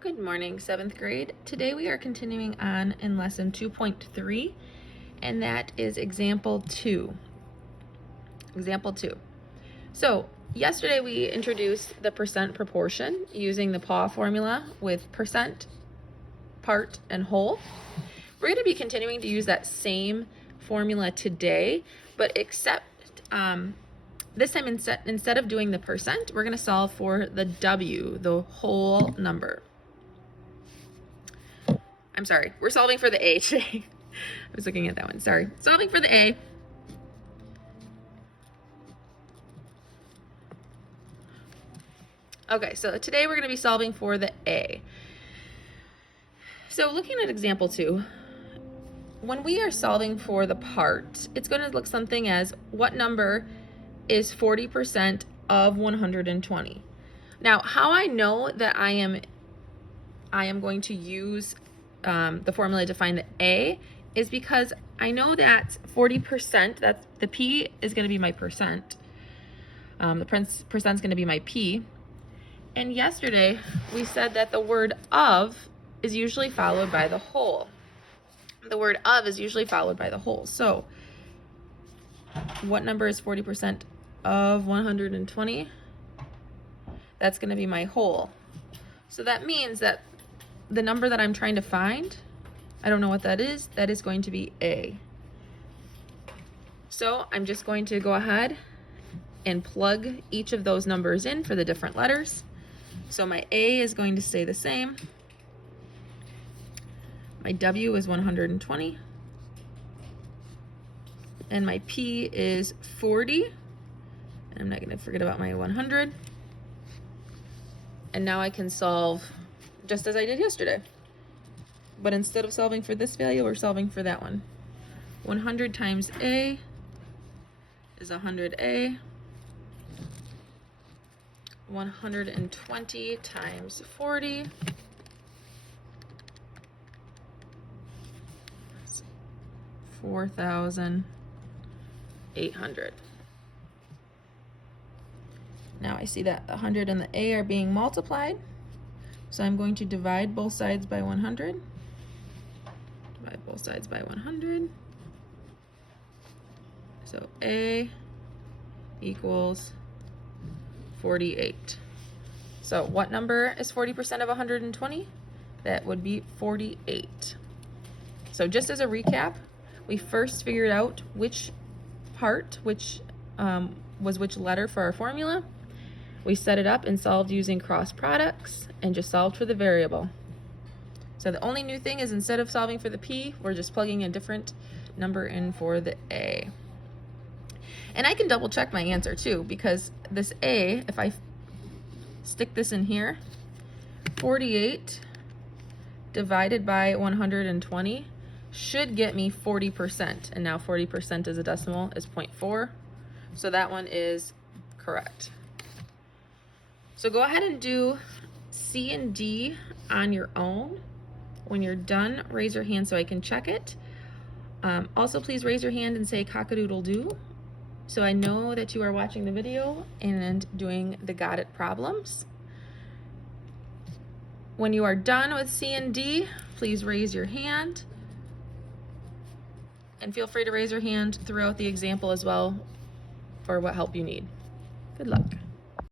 Good morning, 7th grade. Today we are continuing on in lesson 2.3, and that is example 2. Example 2. So, yesterday we introduced the percent proportion using the PAW formula with percent, part, and whole. We're going to be continuing to use that same formula today, but except this time instead of doing the percent, we're going to solve for the W, the whole number. I'm sorry, we're solving for the A today. I was looking at that one, sorry. Solving for the A. Okay, so today we're going to be solving for the A. So looking at example 2, when we are solving for the part, it's going to look something as what number is 40% of 120. Now, how I know that I am going to use the formula to find the A is because I know that 40%, that the P is going to be my percent. The percent is going to be my P. And yesterday we said that the word of is usually followed by the whole. The word of is usually followed by the whole. So what number is 40% of 120? That's going to be my whole. So that means that the number that I'm trying to find, I don't know what that is going to be A. So I'm just going to go ahead and plug each of those numbers in for the different letters. So my A is going to stay the same. My W is 120. And my P is 40. And I'm not going to forget about my 100. And now I can solve just as I did yesterday. But instead of solving for this value, we're solving for that one. 100 times A is 100A. 120 times 40 is 4,800. Now I see that the 100 and the A are being multiplied. So I'm going to divide both sides by 100. Divide both sides by 100. So A equals 48. So what number is 40% of 120? That would be 48. So just as a recap, we first figured out which part, which was which letter for our formula. We set it up and solved using cross products and just solved for the variable. So the only new thing is instead of solving for the P, we're just plugging a different number in for the A. And I can double check my answer too, because this A, if I stick this in here, 48 divided by 120 should get me 40%. And now 40% is a decimal, is 0.4. So that one is correct. So go ahead and do C and D on your own. When you're done, raise your hand so I can check it. Also, please raise your hand and say cock-a-doodle-doo, so I know that you are watching the video and doing the got it problems. When you are done with C and D, please raise your hand. And feel free to raise your hand throughout the example as well for what help you need. Good luck.